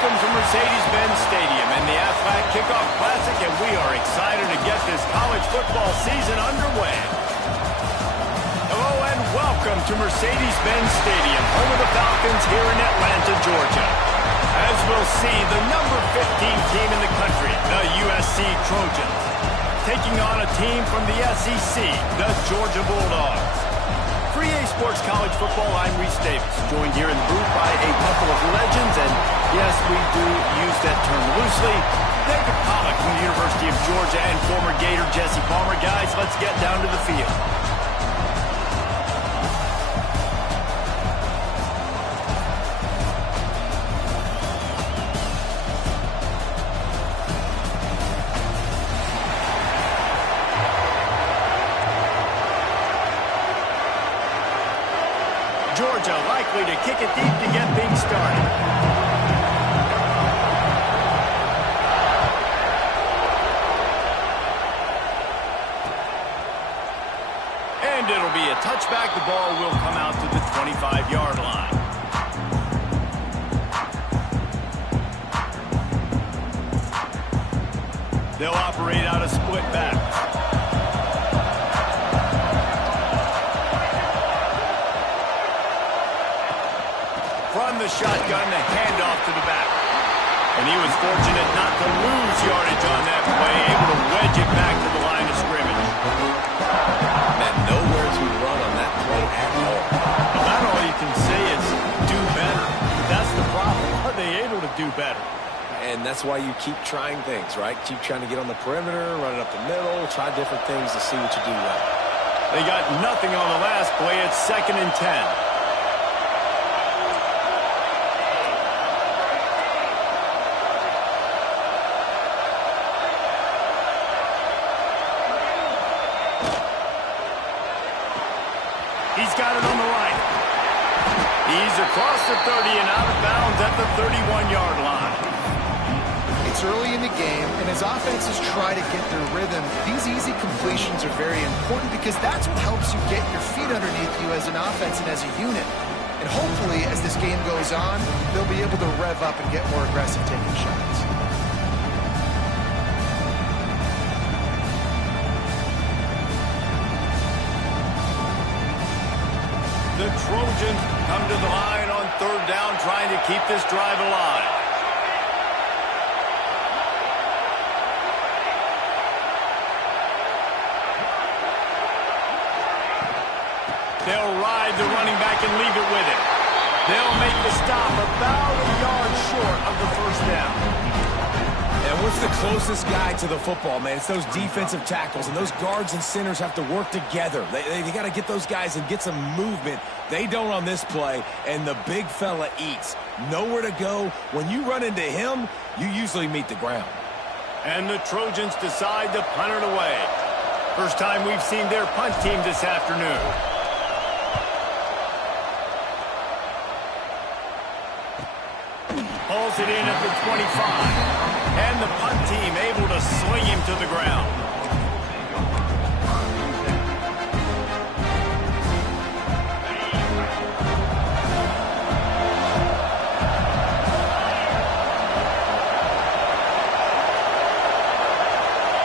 Welcome to Mercedes-Benz Stadium and the Aflac Kickoff Classic, and we are excited to get this college football season underway. Hello and welcome to Mercedes-Benz Stadium, home of the Falcons here in Atlanta, Georgia. As we'll see, the number 15 team in the country, the USC Trojans, taking on a team from the SEC, the Georgia Bulldogs. For EA Sports College Football, I'm Reese Davis, joined here in the booth by a couple of legends, and yes, we do use that term loosely. David Pollock from the University of Georgia and former Gator Jesse Palmer. Guys, let's get down to the field. Georgia likely to kick it deep to get things started. And it'll be a touchback. The ball will come out to the 25-yard line. They'll operate out a split back. From the shotgun, the handoff to the back. And he was fortunate not to lose yardage on that play, able to wedge it back to the line of scrimmage. And nowhere to run on that play at all. Well, not all you can say is do better. That's the problem. Are they able to do better? And that's why you keep trying things, right? Keep trying to get on the perimeter, run it up the middle, try different things to see what you do well. They got nothing on the last play. It's 2nd and 10. He's got it on the right. He's across the 30 and out of bounds at the 31-yard line. It's early in the game, and as offenses try to get their rhythm, these easy completions are very important because that's what helps you get your feet underneath you as an offense and as a unit. And hopefully, as this game goes on, they'll be able to rev up and get more aggressive taking shots. The Trojans come to the line on 3rd down, trying to keep this drive alive. They'll ride the running back and leave it with him. They'll make the stop about a yard short of the 1st down. And what's the closest guy to the football, man? It's those defensive tackles, and those guards and centers have to work together. They got to get those guys and get some movement. They don't on this play, and the big fella eats. Nowhere to go. When you run into him, you usually meet the ground. And the Trojans decide to punt it away. First time we've seen their punt team this afternoon. Pulls it in at the 25. And the punt team able to swing him to the ground.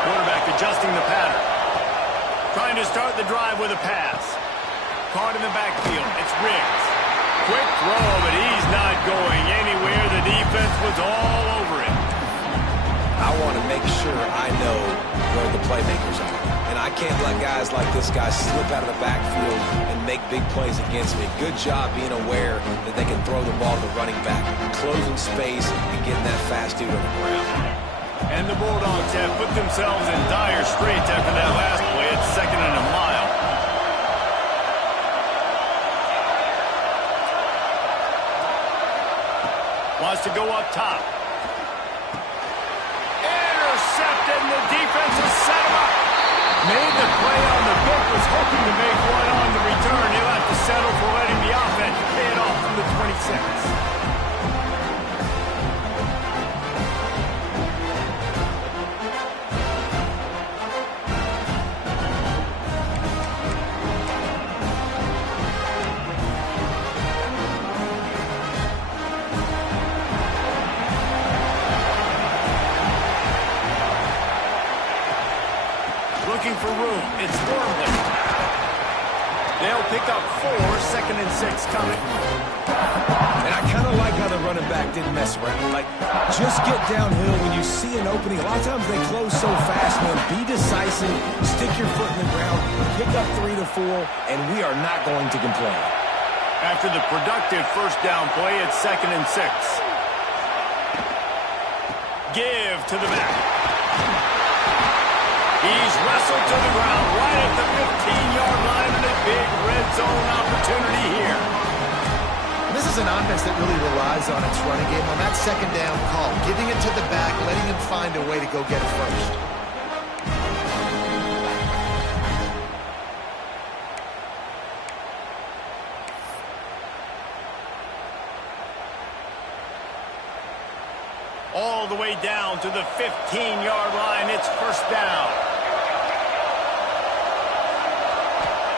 Quarterback adjusting the pattern. Trying to start the drive with a pass. Caught in the backfield. It's Riggs. Quick throw, but he's not going anywhere. The defense was all over him. I want to make sure I know where the playmakers are. And I can't let guys like this guy slip out of the backfield and make big plays against me. Good job being aware that they can throw the ball to the running back, closing space and getting that fast dude on the ground. And the Bulldogs have put themselves in dire straits after that last play. It's 2nd and a mile. Wants to go up top. Intercepted, and the defense has set him up. Made the play on the book, was hoping to make one on the return. He'll have to settle for letting the offense pay it off from the 26. for room. It's Wormley. They'll pick up 4, 2nd and 6 coming. And I kind of like how the running back didn't mess around. Like, just get downhill when you see an opening. A lot of times they close so fast, man. Be decisive, stick your foot in the ground, pick up 3 to 4, and we are not going to complain. After the productive first down play, it's 2nd and 6. Give to the back. He's wrestled to the ground right at the 15-yard line, and a big red zone opportunity here. This is an offense that really relies on its running game on that 2nd down call, giving it to the back, letting him find a way to go get it first. All the way down to the 15-yard line. It's first down.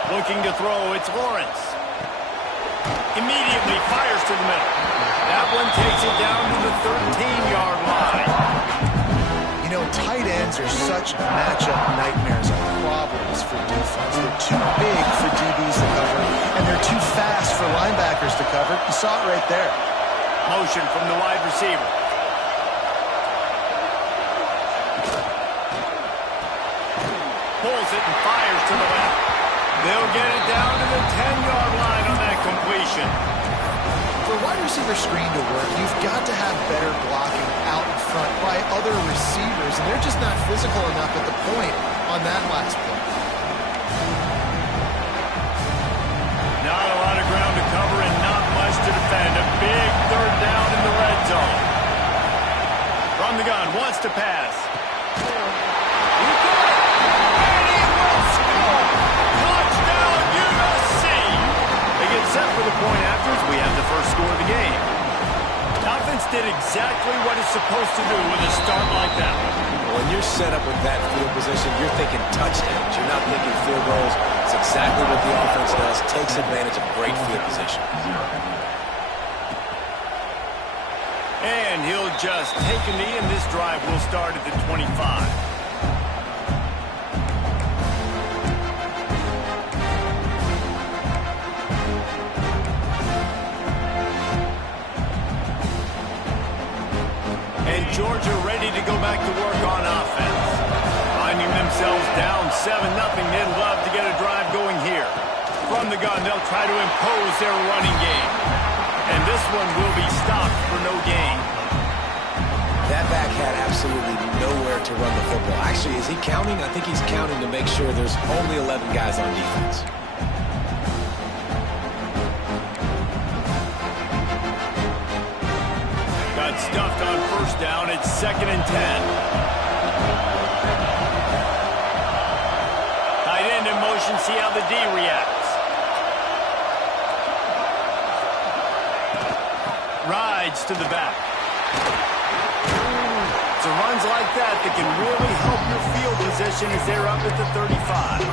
Looking to throw, it's Lawrence. Immediately fires to the middle. That one takes it down to the 13-yard line. You know, tight ends are such matchup nightmares and problems for defense. They're too big for DBs to cover, and they're too fast for linebackers to cover. You saw it right there. Motion from the wide receiver. Pulls it and fires to the left. They'll get it down to the 10-yard line on that completion. For a wide receiver screen to work, you've got to have better blocking out in front by other receivers, and they're just not physical enough at the point on that last play. Not a lot of ground to cover and not much to defend. A big 3rd down in the red zone. From the gun, wants to pass. He got it! And he will score! Touchdown, USC! They get set for the point after as we have the first score of the game. The offense did exactly what it's supposed to do with a start like that. When you're set up with that field position, you're thinking touchdowns. You're not thinking field goals. It's exactly what the offense does. Takes advantage of great field position. And he'll just take a knee, and this drive will start at the 25. And Georgia ready to go back to work on offense. Finding themselves down 7-0, they'd love to get a drive going here. From the gun, they'll try to impose their running game. And this one will be stopped for no gain. That back had absolutely nowhere to run the football. Actually, is he counting? I think he's counting to make sure there's only 11 guys on defense. Got stuffed on first down. It's 2nd and 10. Tight end in motion. See how the D reacts. Rides to the back. So runs like that can really help your field position as they're up at the 35.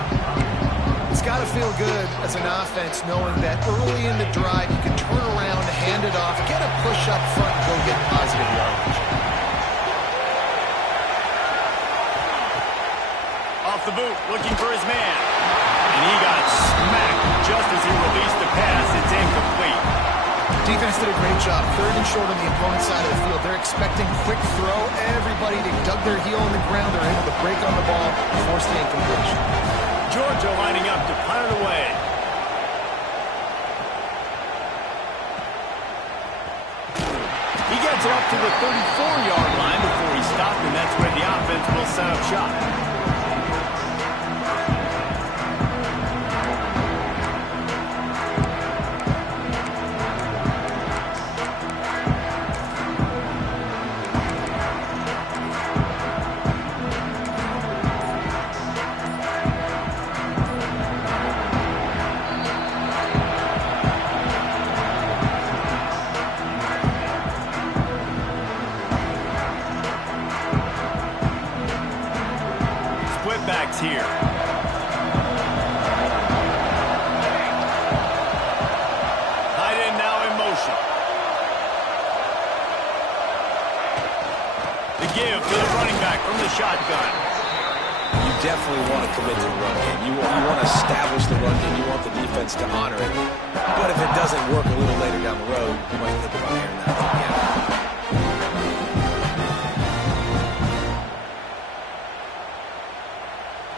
It's got to feel good as an offense knowing that early in the drive you can turn around, hand it off, get a push up front, and go get positive yardage. Off the boot, looking for his man. And he got smacked just as he released the pass. It's incomplete. Defense did a great job. 3rd and short on the opponent's side of the field. They're expecting quick throw. Everybody, they dug their heel in the ground. They're able to break on the ball and force the incompletion. Georgia lining up to punt it away. He gets it up to the 34-yard line before he stopped, and that's where the offense will set up shop. Backs here. Tight end now in motion. The give to the running back from the shotgun. you definitely want to commit to the run game. You want to establish the run game. You want the defense to honor it. But if it doesn't work a little later down the road, you might think about airing that out again.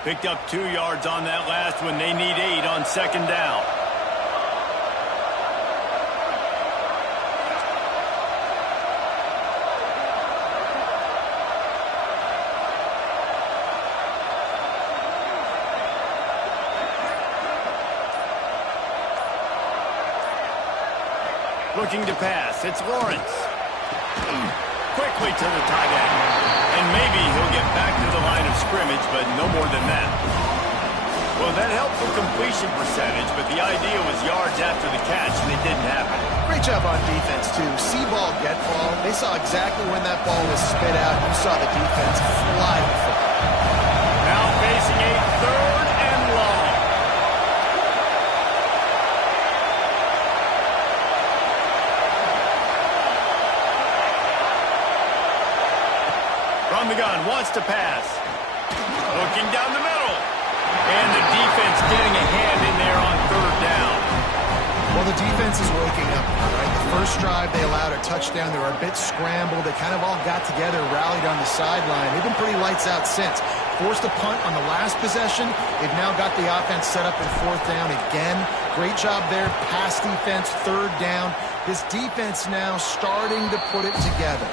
Picked up 2 yards on that last one. They need 8 on second down. Looking to pass. It's Lawrence. Quickly to the tight end. And maybe he'll get back to the line of scrimmage, but no more than that. Well, that helped the completion percentage, but the idea was yards after the catch, and it didn't happen. Great job on defense, too. See ball, get ball. They saw exactly when that ball was spit out. You saw the defense fly the football. Now facing a 3rd and long. From the gun, wants to pass. Looking down the middle. And the defense getting a hand in there on 3rd down. Well, the defense is waking up, right? The first drive, they allowed a touchdown. They were a bit scrambled. They kind of all got together, rallied on the sideline. They've been pretty lights out since. Forced a punt on the last possession. They've now got the offense set up in 4th down again. Great job there. Pass defense, 3rd down. This defense now starting to put it together.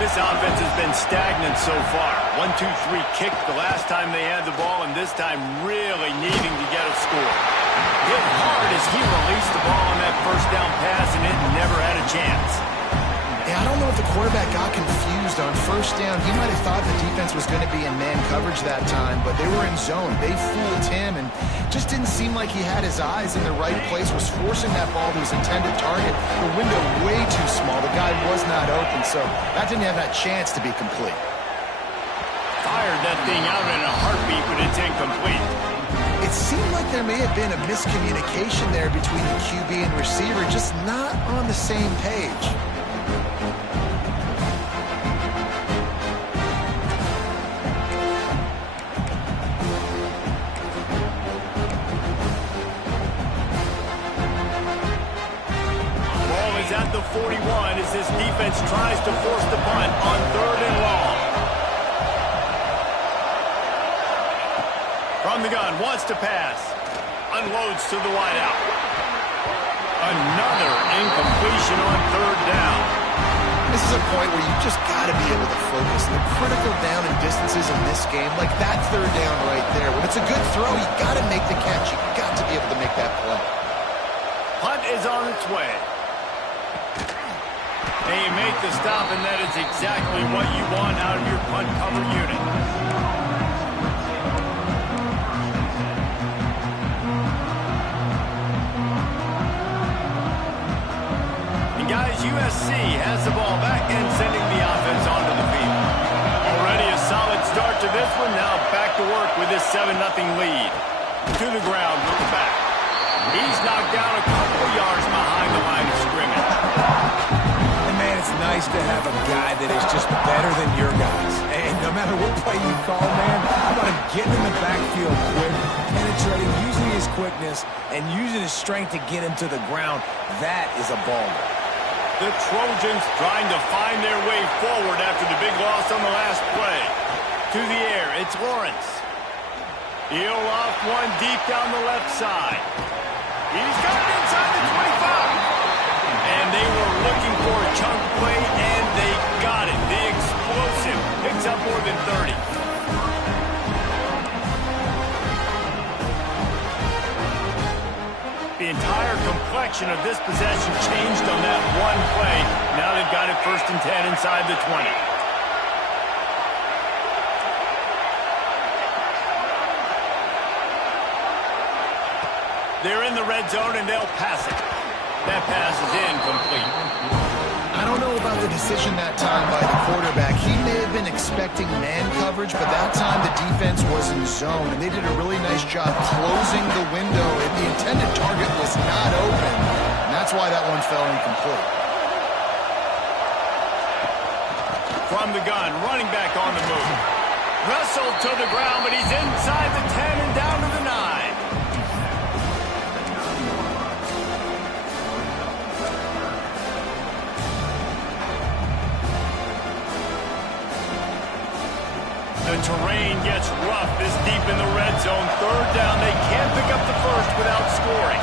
This offense has been stagnant so far. 1-2-3 kick the last time they had the ball, and this time really needing to get a score. Hit hard as he released the ball on that first down pass, and it never had a chance. Yeah, I don't know if the quarterback got confused on first down. He might have thought the defense was going to be in man coverage that time, but they were in zone. They fooled him, and just didn't seem like he had his eyes in the right place, was forcing that ball to his intended target. The window way too small. The guy was not open, so that didn't have that chance to be complete. Fired that thing out in a heartbeat, but it's incomplete. It seemed like there may have been a miscommunication there between the QB and receiver, just not on the same page. At the 41 as this defense tries to force the punt on 3rd and long. From the gun, wants to pass. Unloads to the wideout. Another incompletion on 3rd down. This is a point where you just got to be able to focus. The critical down and distances in this game, like that 3rd down right there. When it's a good throw, you got to make the catch. You got to be able to make that play. Punt is on its way. They make the stop, and that is exactly what you want out of your punt cover unit. And guys, USC has the ball back and sending the offense onto the field. Already a solid start to this one. Now back to work with this 7-0 lead. To the ground with the back. He's knocked down a couple of yards behind the line of scrimmage. It's nice to have a guy that is just better than your guys. And no matter what play you call, man, how about him getting in the backfield quick, penetrating, using his quickness, and using his strength to get him to the ground. That is a baller. The Trojans trying to find their way forward after the big loss on the last play. To the air, it's Lawrence. He'll loft one deep down the left side. He's got it inside the 25. And they were looking for a chunk play, and they got it. The explosive picks up more than 30. The entire complexion of this possession changed on that one play. Now they've got it 1st and 10 inside the 20. They're in the red zone, and they'll pass it. That pass is incomplete. I don't know about the decision that time by the quarterback. He may have been expecting man coverage, but that time the defense was in zone, and they did a really nice job closing the window, and the intended target was not open, and that's why that one fell incomplete. From the gun, running back on the move. Wrestled to the ground, but he's inside the 10 and down to the 9. The terrain gets rough this deep in the red zone. Third down, they can't pick up the first without scoring.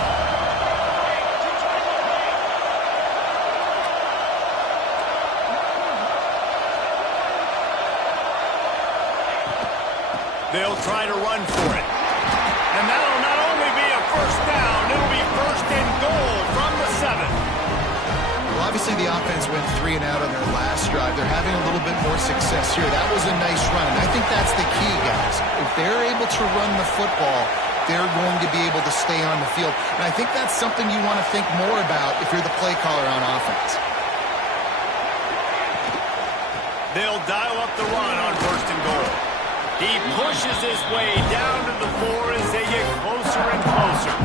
They'll try to run for it. And that'll not only be a first down, it'll be first and goal from the 7. Well, obviously the offense went 3 and out on their last drive. They're having a little bit more success here. That was a nice run, and I think that's the key, guys. If they're able to run the football, they're going to be able to stay on the field. And I think that's something you want to think more about if you're the play caller on offense. They'll dial up the run on first and goal. He pushes his way down to the 4 as they get closer and closer.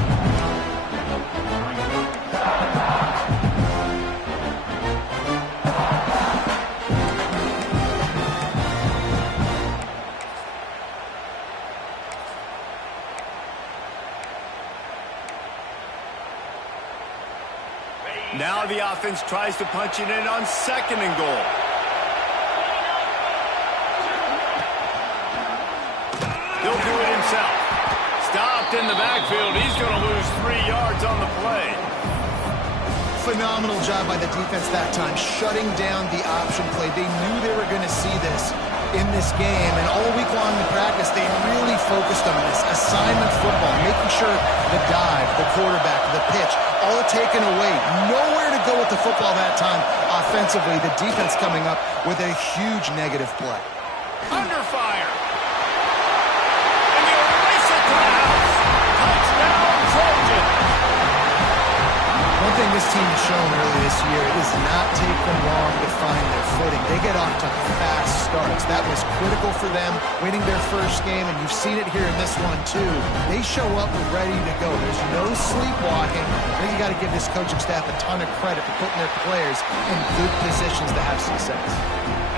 Now the offense tries to punch it in on second and goal. He'll do it himself. Stopped in the backfield. He's going to lose 3 yards on the play. Phenomenal job by the defense that time, shutting down the option play. They knew they were going to see this in this game, and all week long in practice, they really focused on this assignment football, making sure the dive, the quarterback, the pitch, all taken away. Nowhere to go with the football that time offensively. The defense coming up with a huge negative play. Under fire. And they'll race it to the house. Touchdown, Trojan. One thing this team has shown early this year, it does not take them long to find their footing. They get off to fast starts. That was critical for them, winning their first game, and you've seen it here in this one too. They show up ready to go. There's no sleepwalking. I think you got to give this coaching staff a ton of credit for putting their players in good positions to have success.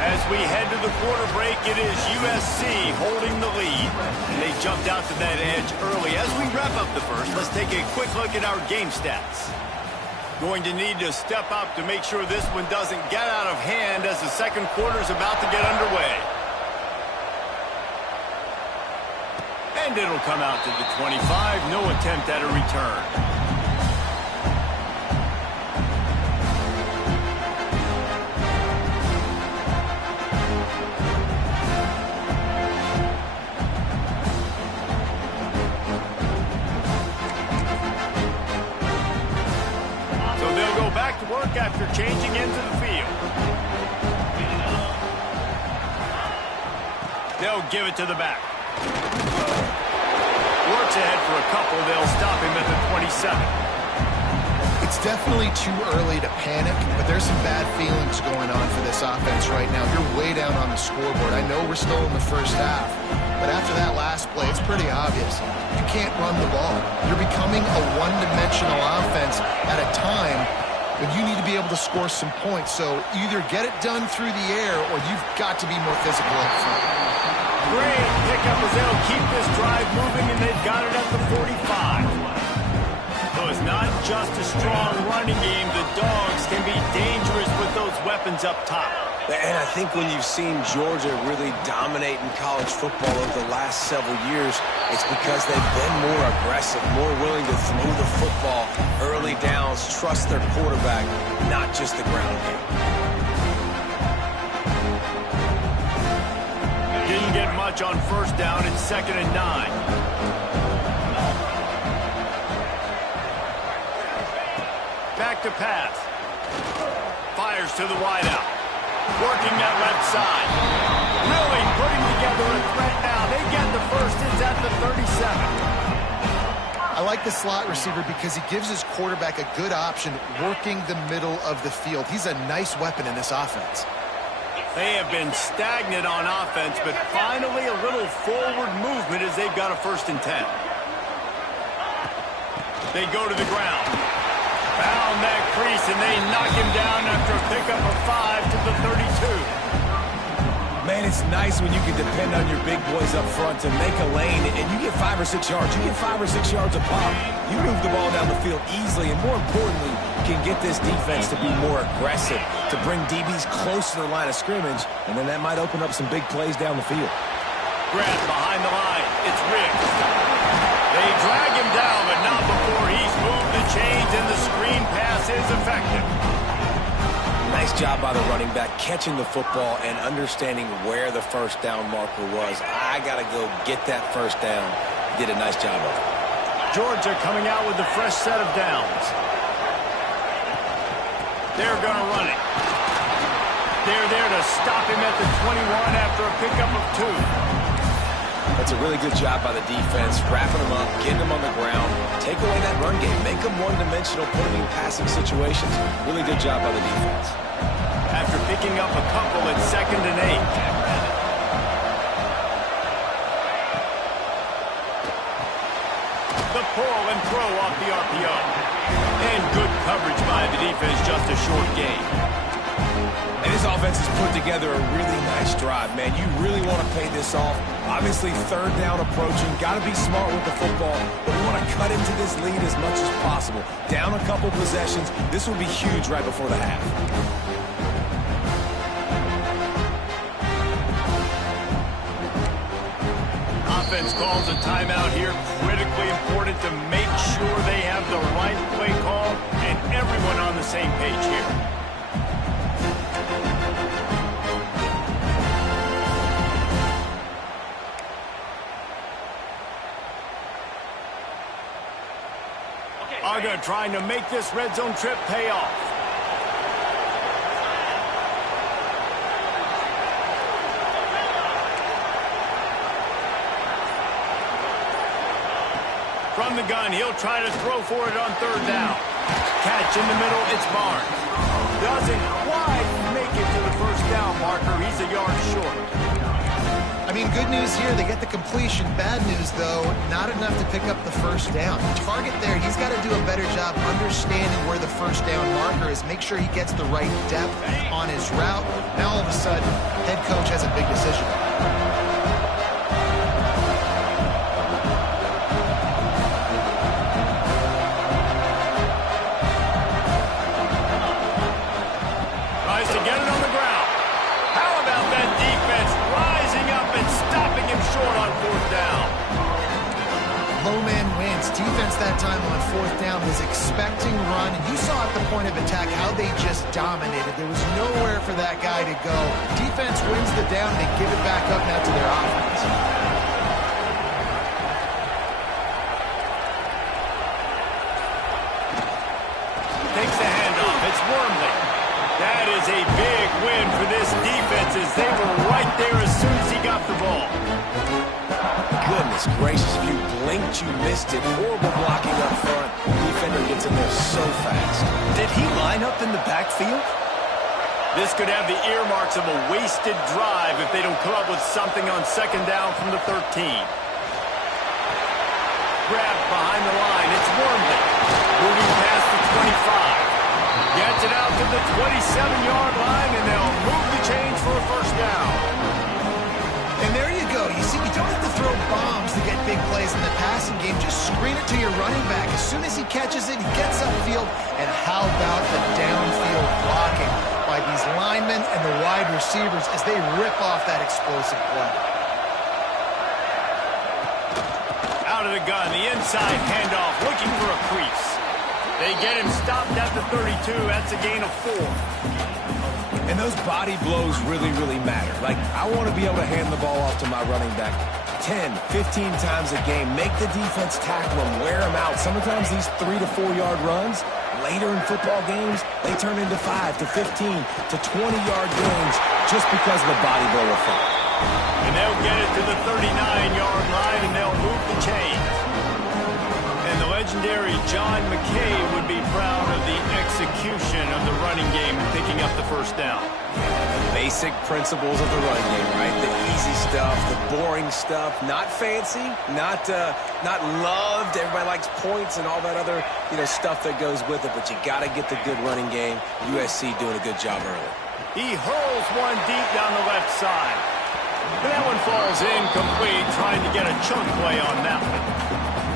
As we head to the quarter break, it is USC holding the lead. And they jumped out to that edge early. As we wrap up the first, let's take a quick look at our game stats. Going to need to step up to make sure this one doesn't get out of hand as the second quarter is about to get underway. And it'll come out to the 25. No attempt at a return. Work after changing into the field. They'll give it to the back. Works ahead for a couple. They'll stop him at the 27. It's definitely too early to panic, but there's some bad feelings going on for this offense right now. You're way down on the scoreboard. I know we're still in the first half, but after that last play, it's pretty obvious. You can't run the ball. You're becoming a one-dimensional offense at a time when you need to be able to score some points. So either get it done through the air or you've got to be more physical up front. Great pickup as they'll keep this drive moving, and they've got it at the 45. So it's not just a strong running game. The Dogs can be dangerous with those weapons up top. And I think when you've seen Georgia really dominate in college football over the last several years, it's because they've been more aggressive, more willing to throw the football early downs, trust their quarterback, not just the ground game. Didn't get much on first down. It's 2nd and 9. Back to pass. Fires to the wideout. Working that left side. Really putting together a threat now. They get the first. It's at the 37. I like the slot receiver because he gives his quarterback a good option working the middle of the field. He's a nice weapon in this offense. They have been stagnant on offense, but finally a little forward movement as they've got a 1st and 10. They go to the ground. Found that crease, and they knock him down after a pickup of 5 to the 32. Man, it's nice when you can depend on your big boys up front to make a lane, and you get 5 or 6 yards. You get 5 or 6 yards a pop. You move the ball down the field easily, and more importantly, can get this defense to be more aggressive, to bring DBs close to the line of scrimmage, and then that might open up some big plays down the field. Grab behind the line. It's Riggs. They drag him down, but not before he's moved the chains, and the screen pass is effective. Nice job by the running back, catching the football and understanding where the 1st down marker was. I got to go get that 1st down. Did a nice job of it. Georgia coming out with a fresh set of downs. They're going to run it. They're there to stop him at the 21 after a pickup of 2. That's a really good job by the defense, wrapping them up, getting them on the ground, take away that run game, make them one-dimensional, put them in passing situations. Really good job by the defense. After picking up a couple at 2nd and 8. The pull and throw off the RPO. And good coverage by the defense, just a short gain. And this offense has put together a really nice drive, man. You really want to pay this off. Obviously, 3rd down approaching. Got to be smart with the football, but we want to cut into this lead as much as possible. Down a couple possessions. This will be huge right before the half. Offense calls a timeout here. Critically important to make sure they have the right play call and everyone on the same page here. Uga trying to make this red zone trip pay off. From the gun, he'll try to throw for it on 3rd down. Catch in the middle, it's Barnes. Doesn't quite make it to the 1st down marker. He's a yard short. I mean, good news here, they get the completion. Bad news, though, not enough to pick up the 1st down. Target there, he's got to do a better job understanding where the 1st down marker is, make sure he gets the right depth on his route. Now, all of a sudden, head coach has a big decision. Tries to get it on the ground. How about that defense rising up and stopping him short on 4th down? Low man wins. Defense that time on 4th down was expecting run. And you saw at the point of attack how they just dominated. There was nowhere for that guy to go. Defense wins the down. They give it back up now to their offense. Takes the handoff. It's Wormley. That is a big win for this defense as they were right there as soon as he got the ball. Goodness gracious, if you blinked, you missed it. Horrible blocking up front. Defender gets in there so fast. Did he line up in the backfield? This could have the earmarks of a wasted drive if they don't come up with something on 2nd down from the 13. Grabbed behind the line. It's Wormley. Moving past the 25. Gets it out to the 27-yard line, and they'll move the chains for a 1st down. And there you go. You see, you don't have to throw bombs to get big plays in the passing game. Just screen it to your running back. As soon as he catches it, he gets upfield. And how about the downfield blocking by these linemen and the wide receivers as they rip off that explosive play. Out of the gun, the inside handoff, looking for a crease. They get him stopped at the 32. That's a gain of 4. And those body blows really, really matter. Like, I want to be able to hand the ball off to my running back 10, 15 times a game. Make the defense tackle him, wear him out. Sometimes these 3 to 4 yard runs, later in football games, they turn into 5 to 15 to 20-yard gains just because of the body blow effect. And they'll get it to the 39-yard line, and they'll move the chains. And the secondary, John McKay, would be proud of the execution of the running game and picking up the first down. Basic principles of the run game, right? The easy stuff, the boring stuff, not fancy, not loved. Everybody likes points and all that other, stuff that goes with it, but you got to get the good running game. USC doing a good job early. He hurls one deep down the left side. And that one falls incomplete, trying to get a chunk play on that one.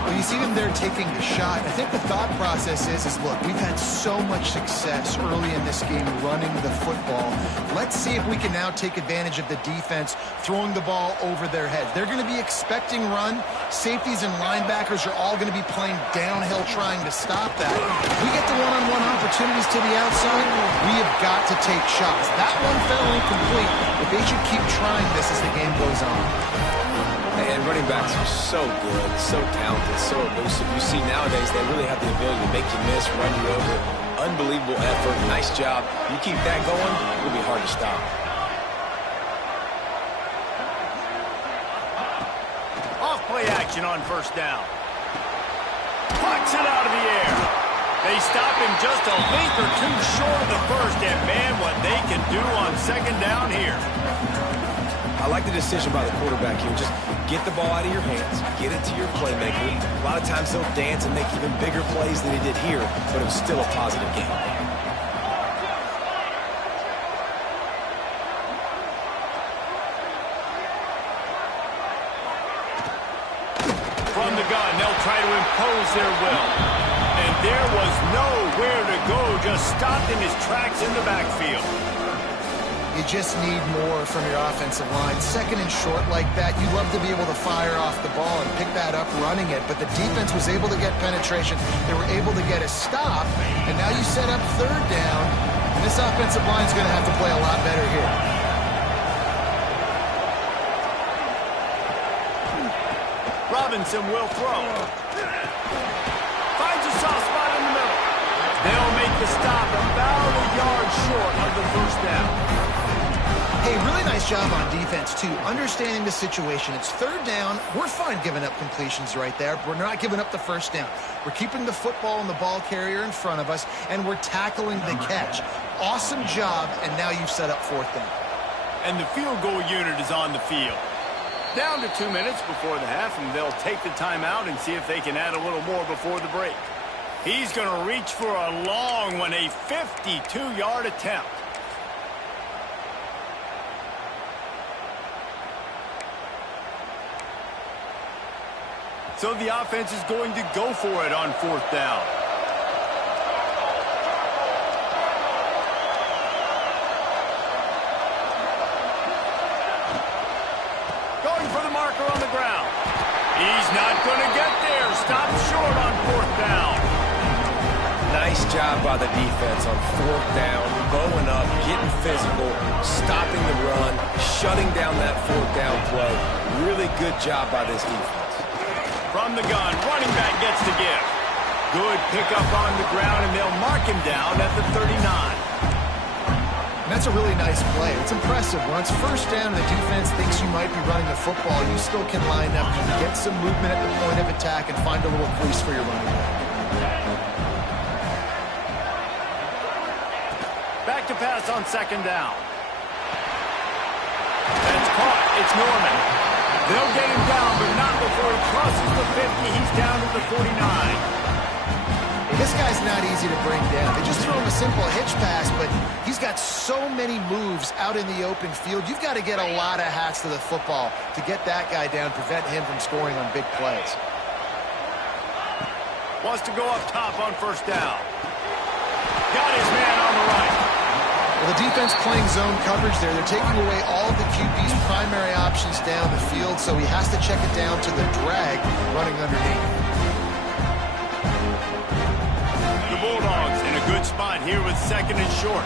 Well, you see them there taking the shot. I think the thought process is look, we've had so much success early in this game running the football. Let's see if we can now take advantage of the defense throwing the ball over their heads. They're going to be expecting run. Safeties and linebackers are all going to be playing downhill trying to stop that. If we get the one-on-one opportunities to the outside, we have got to take shots. That one fell incomplete, but they should keep trying this as the game goes on. And running backs are so good, so talented, so elusive. You see nowadays they really have the ability to make you miss, run you over. Unbelievable effort. Nice job. You keep that going, it'll be hard to stop. Off play action on first down. Pucks it out of the air. They stop him just a length or two short of the first, and man, what they can do on second down here. I like the decision by the quarterback here. Just get the ball out of your hands, get it to your playmaker. A lot of times he'll dance and make even bigger plays than he did here, but it was still a positive game. From the gun, they'll try to impose their will. And there was nowhere to go, just stopped in his tracks in the backfield. You just need more from your offensive line. Second and short like that, you love to be able to fire off the ball and pick that up running it, but the defense was able to get penetration. They were able to get a stop, and now you set up third down, and this offensive line is going to have to play a lot better here. Robinson will throw. Finds a soft spot in the middle. They'll make the stop about a yard short of the first down. Hey, really nice job on defense, too. Understanding the situation. It's third down. We're fine giving up completions right there. We're not giving up the first down. We're keeping the football and the ball carrier in front of us, and we're tackling the catch. Awesome job, and now you've set up fourth down. And the field goal unit is on the field. Down to 2 minutes before the half, and they'll take the timeout and see if they can add a little more before the break. He's going to reach for a long one, a 52-yard attempt. So the offense is going to go for it on fourth down. Going for the marker on the ground. He's not going to get there. Stopped short on fourth down. Nice job by the defense on fourth down, bowing up, getting physical, stopping the run, shutting down that fourth down play. Really good job by this defense. From the gun, running back gets the give. Good pickup on the ground, and they'll mark him down at the 39. And that's a really nice play. It's impressive. When it's first down and the defense thinks you might be running the football, you still can line up, you can get some movement at the point of attack, and find a little crease for your running back. Back to pass on second down. That's caught. It's Norman. They'll get him down, but not before he crosses the 50. He's down to the 49. This guy's not easy to bring down. They just throw him a simple hitch pass, but he's got so many moves out in the open field. You've got to get a lot of hats to the football to get that guy down, prevent him from scoring on big plays. Wants to go up top on first down. Got his man on the right. Well, the defense playing zone coverage there. They're taking away all of the QB's primary options down the field, so he has to check it down to the drag running underneath. The Bulldogs in a good spot here with second and short.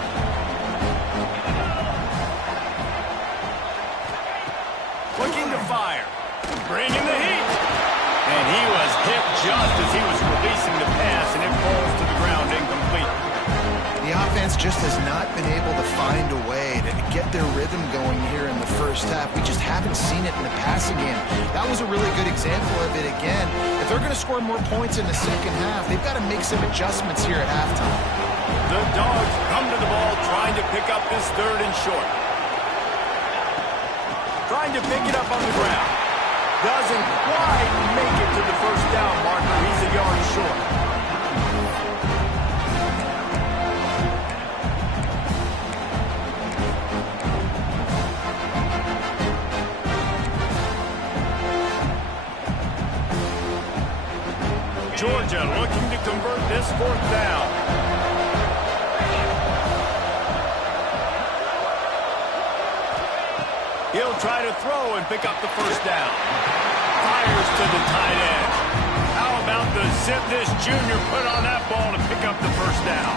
Looking to fire. Bringing the heat. And he was hit just as he was releasing the pass, and it falls to the ground incomplete. The offense offense just has not been able to find a way to get their rhythm going here in the first half. We just haven't seen it in the passing game. That was a really good example of it again. If they're going to score more points in the second half, they've got to make some adjustments here at halftime. The Dogs come to the ball trying to pick up this 3rd and short. Trying to pick it up on the ground. Doesn't quite make it to the first down marker. He's a yard short. Georgia looking to convert this 4th down. He'll try to throw and pick up the first down. Fires to the tight end. How about the zip this junior put on that ball to pick up the first down?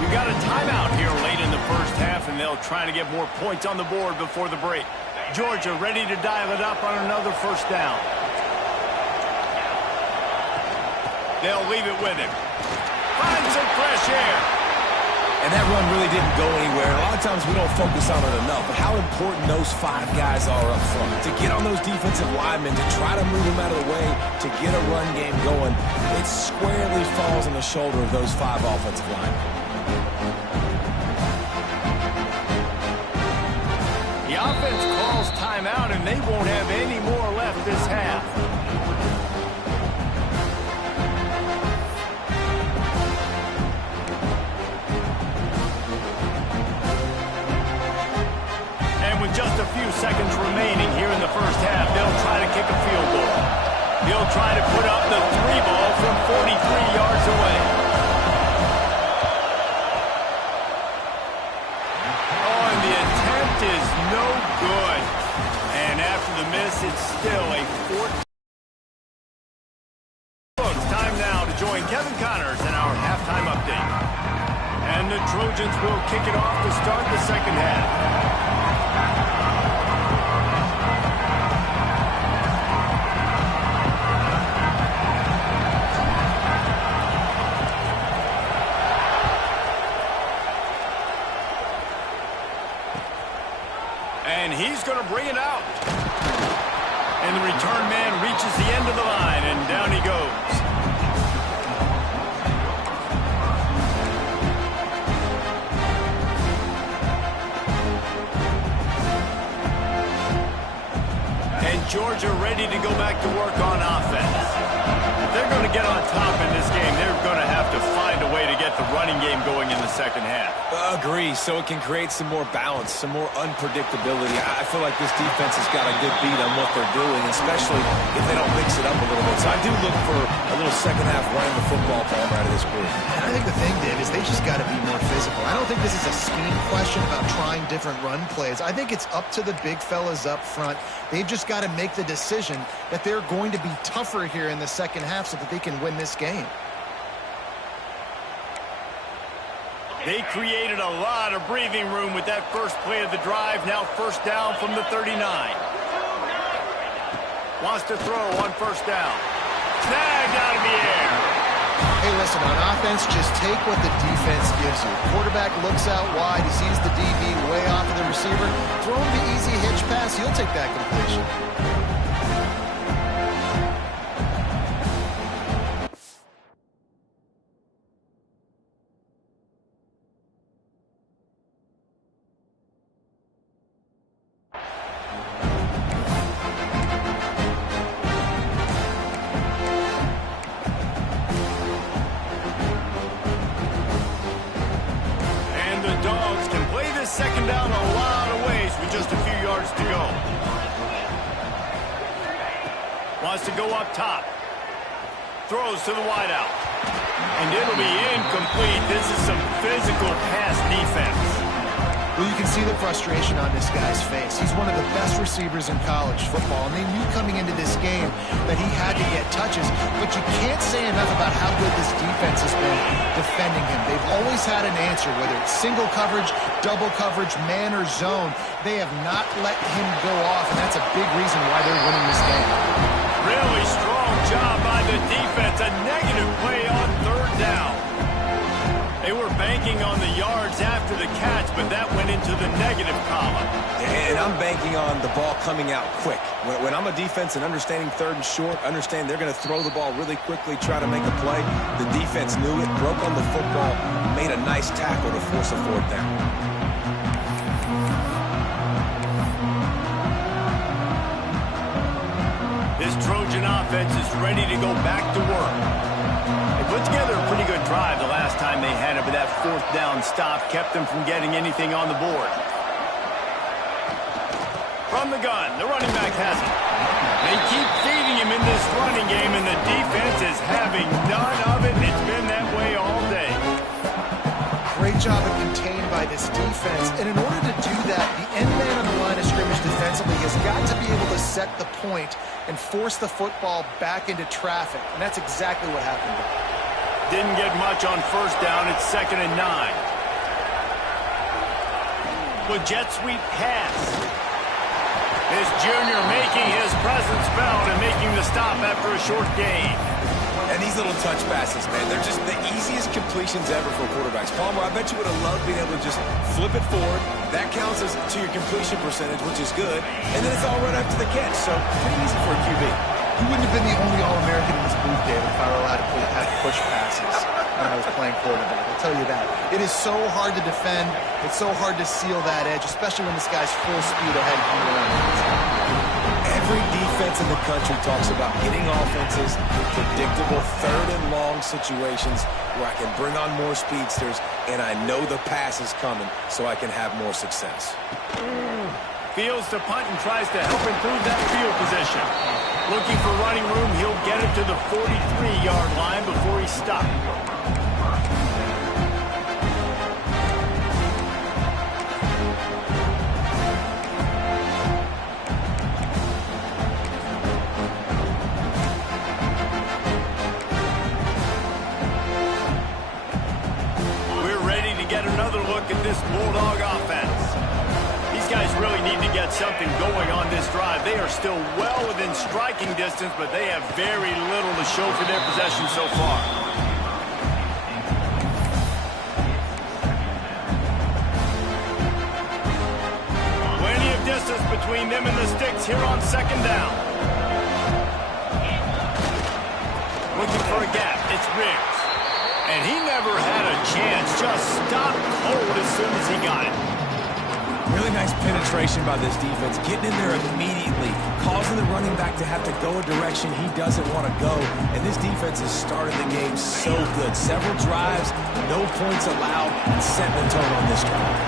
We got a timeout here late in the first half, and they'll try to get more points on the board before the break. Georgia ready to dial it up on another first down. They'll leave it with him. Find some fresh air. And that run really didn't go anywhere. A lot of times we don't focus on it enough, but how important those 5 guys are up front. To get on those defensive linemen, to try to move them out of the way, to get a run game going, it squarely falls on the shoulder of those 5 offensive linemen. The offense calls timeout, and they won't have any more left this half. With just a few seconds remaining here in the first half, they'll try to kick a field goal. He'll try to put up the 3 ball from 43 yards away. Oh, and the attempt is no good. And after the miss, it's still a 4th. It's time now to join Kevin Connors in our halftime update. And the Trojans will kick it off to start the second half. And he's going to bring it out. And the return man reaches the end of the line, and down he goes. And Georgia ready to go back to work on offense. If they're going to get on top in this game, they're going to have to find a way to get the running game going in the second half. Agree, so it can create some more balance, some more unpredictability. I feel like this defense has got a good beat on what they're doing, especially if they don't mix it up a little bit. So I do look for a little second half running the football ball out of this group. And I think the thing, Dave, is they just got to be more physical. I don't think this is a scheme question about trying different run plays. I think it's up to the big fellas up front. They've just got to make the decision that they're going to be tougher here in the second half so that they can win this game. They created a lot of breathing room with that first play of the drive. Now first down from the 39. Wants to throw on first down. Snagged out of the air. Hey, listen, on offense, just take what the defense gives you. Quarterback looks out wide. He sees the DB way off of the receiver. Throw him the easy hitch pass. He'll take that completion. Second down a lot of ways with just a few yards to go. Wants to go up top. Throws to the wideout. And it'll be incomplete. This is some physical pass defense. Well, you can see the frustration on this guy's face. He's one of the best receivers in college football, and they knew coming into this game that he had to get touches, but you can't say enough about how good this defense has been defending him. They've always had an answer, whether it's single coverage, double coverage, man or zone. They have not let him go off, and that's a big reason why they're winning this game. Really strong job by the defense. A negative play on third down. They They were banking on the yards after the catch, but that went into the negative column. And I'm banking on the ball coming out quick. When I'm a defense and understanding third and short, understand they're going to throw the ball really quickly, try to make a play. The defense knew it, broke on the football, made a nice tackle to force a fourth down. This Trojan offense is ready to go back to work. They put together a pretty good drive the last time they had it, but that fourth down stop kept them from getting anything on the board. From the gun, the running back has it. They keep feeding him in this running game, and the defense is having none of it. It's been that way all day. Great job of contained by this defense. And in order to do that, the end man on the line of scrimmage defensively has got to be able to set the point and force the football back into traffic. And that's exactly what happened. Didn't get much on first down. It's 2nd and 9. With jet sweep pass. This junior making his presence felt and making the stop after a short gain. And these little touch passes, man, they're just the easiest completions ever for quarterbacks. Palmer, I bet you would have loved being able to just flip it forward. That counts as to your completion percentage, which is good. And then it's all right after the catch, so pretty easy for a QB. You wouldn't have been the only All-American in this booth, David, if I were allowed to have push passes when I was playing quarterback. I'll tell you that. It is so hard to defend. It's so hard to seal that edge, especially when this guy's full speed ahead coming around. Every defense in the country talks about getting offenses in predictable third and long situations where I can bring on more speedsters and I know the pass is coming so I can have more success. Fields to punt and tries to help improve that field position. Looking for running room, he'll get it to the 43-yard line before he stopped. At this Bulldog offense. These guys really need to get something going on this drive. They are still well within striking distance, but they have very little to show for their possession so far. Plenty of distance between them and the sticks here on 2nd down. Looking for a gap. It's Riggs. And he never had a chance, just stopped cold as soon as he got it. Really nice penetration by this defense, getting in there immediately, causing the running back to have to go a direction he doesn't want to go. And this defense has started the game so good. Several drives, no points allowed, and setting the tone on this drive.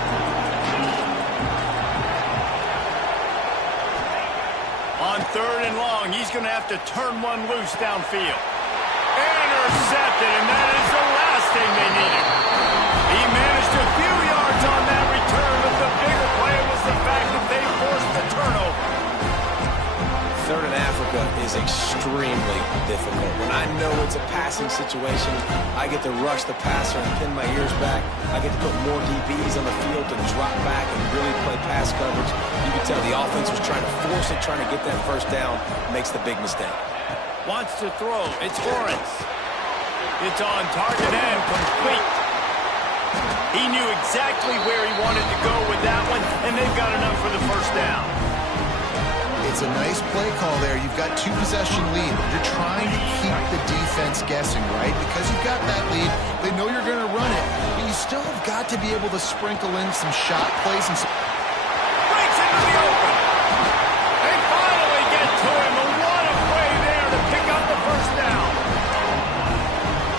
On 3rd and long, he's going to have to turn one loose downfield. Intercepted, and that is the last thing they needed. He managed a few yards on that return, but the bigger play was the fact that they forced the turnover. Third in Africa is extremely difficult. When I know it's a passing situation, I get to rush the passer and pin my ears back. I get to put more DBs on the field to drop back and really play pass coverage. You can tell the offense was trying to force it, trying to get that first down, makes the big mistake. Wants to throw. It's Lawrence. It's on target and complete. He knew exactly where he wanted to go with that one, and they've got enough for the first down. It's a nice play call there. You've got 2-possession lead. You're trying to keep the defense guessing, right? Because you've got that lead, they know you're going to run it, but you still have got to be able to sprinkle in some shot plays and some... Breaks into the open. They finally get to him, and what a play there to pick up the first down.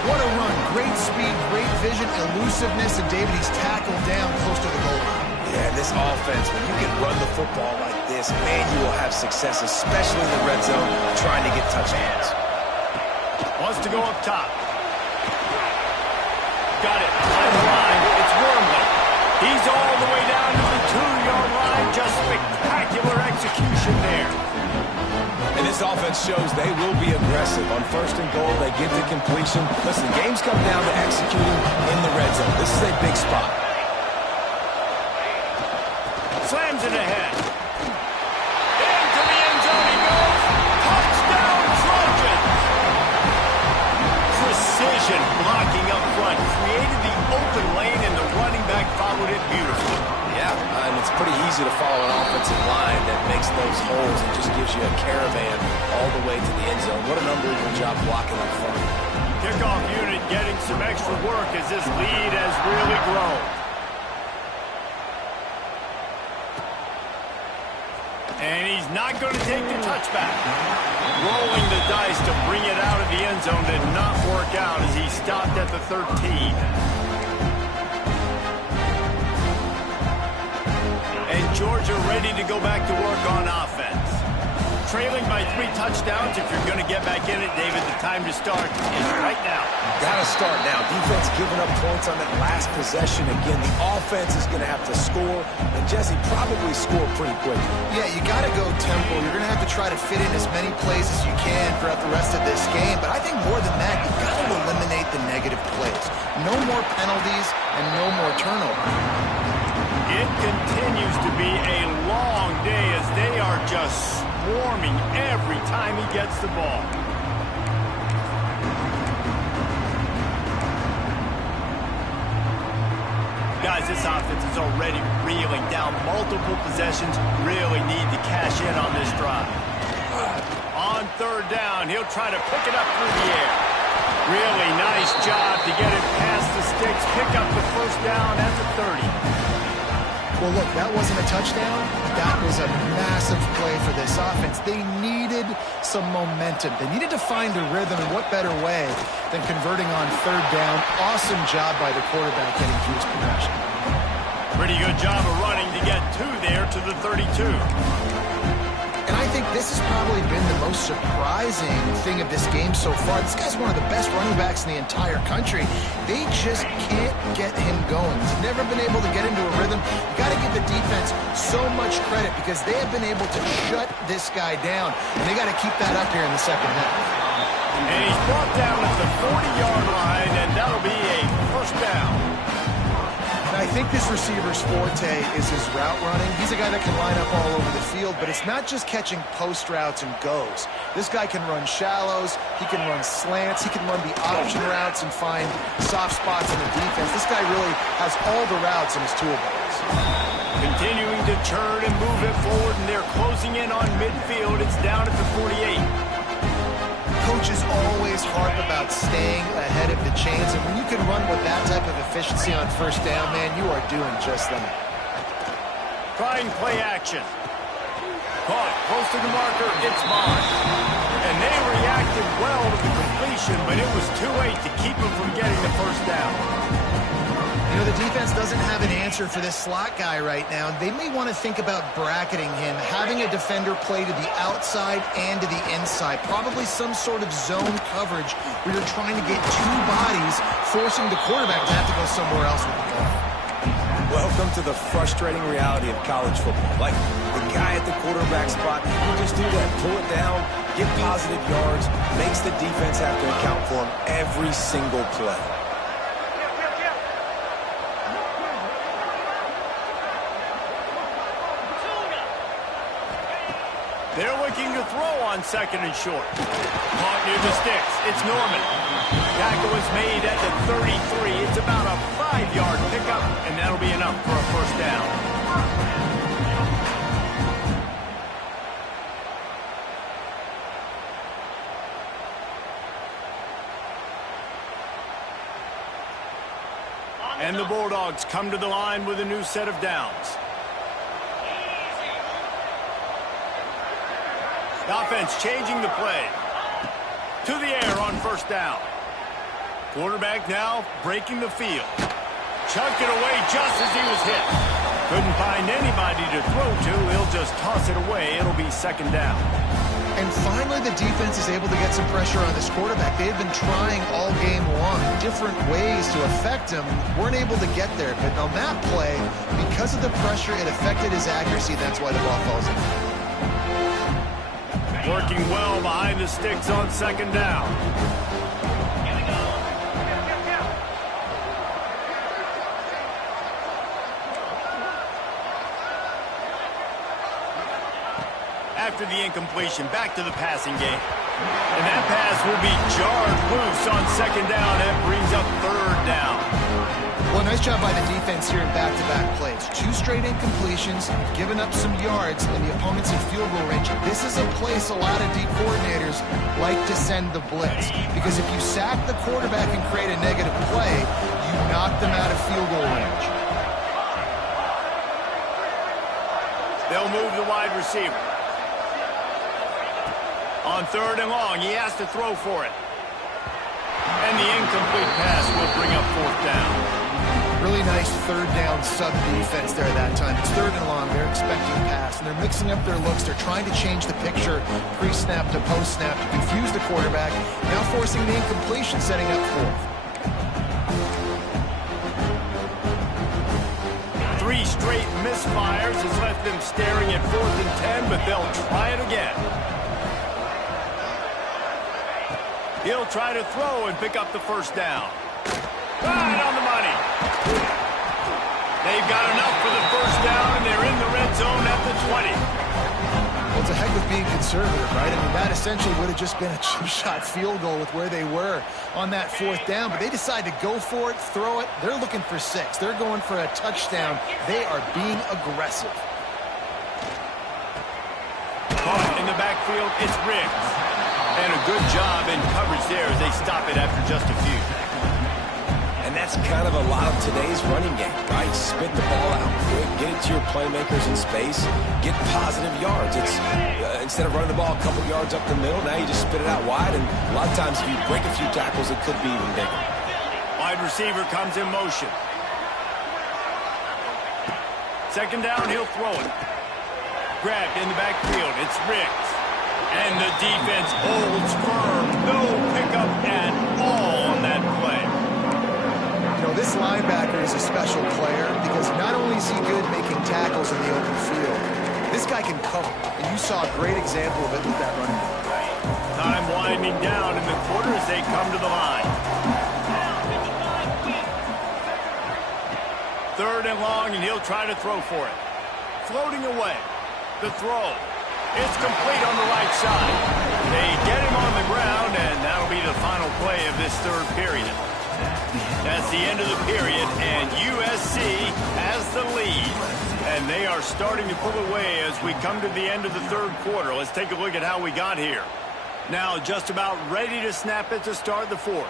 What a run. Great speed, great vision, elusiveness, and David, he's tackled down close to the goal line. Yeah, this offense, when you can run the football like this, man, you will have success, especially in the red zone, trying to get touchdowns. Wants to go up top. Got it. On the line. It's Wormley. He's all the way down to the 2-yard line. Just spectacular execution there. And this offense shows they will be aggressive. On 1st and goal, they get the completion. Listen, games come down to executing in the red zone. This is a big spot. Slams it ahead. Into the end zone he goes. Touchdown, Trojans! Precision blocking up front created the opening easy to follow an offensive line that makes those holes and just gives you a caravan all the way to the end zone. What an unbelievable job blocking up front. Kickoff unit getting some extra work as this lead has really grown. And he's not going to take the touchback. Rolling the dice to bring it out of the end zone did not work out as he stopped at the 13. And Georgia ready to go back to work on offense. Trailing by 3 touchdowns. If you're going to get back in it, David, the time to start is right now. Got to start now. Defense giving up points on that last possession. Again, the offense is going to have to score, and Jesse probably score pretty quickly. Yeah, you got to go tempo. You're going to have to try to fit in as many plays as you can throughout the rest of this game. But I think more than that, you've got to eliminate the negative plays. No more penalties and no more turnovers. It continues to be a long day as they are just swarming every time he gets the ball. Guys, this offense is already reeling down multiple possessions. Really need to cash in on this drive. On 3rd down, he'll try to pick it up through the air. Really nice job to get it past the sticks, pick up the 1st down at the 30. Well, look, that wasn't a touchdown. That was a massive play for this offense. They needed some momentum. They needed to find a rhythm, and what better way than converting on 3rd down. Awesome job by the quarterback getting through his progression. Pretty good job of running to get there to the 32. And I think this has probably been the most surprising thing of this game so far. This guy's one of the best running backs in the entire country. They just can't get him going. He's never been able to get into a rhythm. You got to give the defense so much credit because they have been able to shut this guy down. And they got to keep that up here in the 2nd half. And he's brought down at the 40-yard line, and that'll be a 1st down. I think this receiver's forte is his route running. He's a guy that can line up all over the field, but it's not just catching post routes and goes. This guy can run shallows, he can run slants, he can run the option routes and find soft spots in the defense. This guy really has all the routes in his toolbox. Continuing to churn and move it forward, and they're closing in on midfield. It's down at the 48. Coaches always harp about staying ahead of the chains, and when you can run with that type of efficiency on 1st down, man, you are doing just that. Trying play action. Caught close to the marker. It's Bond. And they reacted well to the completion, but it was too late to keep them from getting the 1st down. You know, the defense doesn't have an answer for this slot guy right now. They may want to think about bracketing him, having a defender play to the outside and to the inside. Probably some sort of zone coverage where you're trying to get 2 bodies, forcing the quarterback to have to go somewhere else with the ball. Welcome to the frustrating reality of college football. Like, the guy at the quarterback spot, he can just do that. Pull it down, get positive yards, makes the defense have to account for him every single play. They're looking to throw on 2nd and short. Caught near the sticks. It's Norman. Tackle is made at the 33. It's about a 5-yard pickup, and that'll be enough for a 1st down. And the Bulldogs come to the line with a new set of downs. The offense changing the play. To the air on 1st down. Quarterback now breaking the field. Chucked it away just as he was hit. Couldn't find anybody to throw to. He'll just toss it away. It'll be 2nd down. And finally, the defense is able to get some pressure on this quarterback. They've been trying all game long different ways to affect him. Weren't able to get there. But on that play, because of the pressure, it affected his accuracy. That's why the ball falls in. Working well behind the sticks on 2nd down. After the incompletion, back to the passing game. And that pass will be jarred loose on 2nd down. That brings up 3rd down. Well, nice job by the defense here in back-to-back plays. 2 straight incompletions, giving up some yards, and the opponent's in field goal range. This is a place a lot of D coordinators like to send the blitz, because if you sack the quarterback and create a negative play, you knock them out of field goal range. They'll move the wide receiver. On 3rd and long, he has to throw for it. And the incomplete pass will bring up 4th down. Really nice 3rd down sub-defense there that time. It's 3rd and long. They're expecting pass, and they're mixing up their looks. They're trying to change the picture pre-snap to post-snap to confuse the quarterback, now forcing the incompletion, setting up 4th. 3 straight misfires has left them staring at 4th and 10, but they'll try it again. He'll try to throw and pick up the 1st down. Right on the money. They've got enough for the 1st down, and they're in the red zone at the 20. Well, it's a heck of being conservative, right? I mean, that essentially would have just been a chip-shot field goal with where they were on that 4th down, but they decide to go for it, throw it. They're looking for 6. They're going for a touchdown. They are being aggressive. Caught in the backfield, it's Riggs. And a good job in coverage there as they stop it after just a few. And that's kind of a lot of today's running game, right? Spit the ball out quick, get it to your playmakers in space, get positive yards. It's instead of running the ball a couple yards up the middle, now you just spit it out wide, and a lot of times if you break a few tackles, it could be even bigger. Wide receiver comes in motion. 2nd down, he'll throw it. Grabbed in the backfield, it's Riggs. And the defense holds firm. No pickup at all on that play. You know, this linebacker is a special player because not only is he good making tackles in the open field, this guy can cover. And you saw a great example of it with that running back. Time winding down in the quarter as they come to the line. 3rd and long, and he'll try to throw for it. Floating away. The throw. It's complete on the right side. They get him on the ground, and that'll be the final play of this 3rd period. That's the end of the period, and USC has the lead. And they are starting to pull away as we come to the end of the 3rd quarter. Let's take a look at how we got here. Now just about ready to snap it to start the 4th.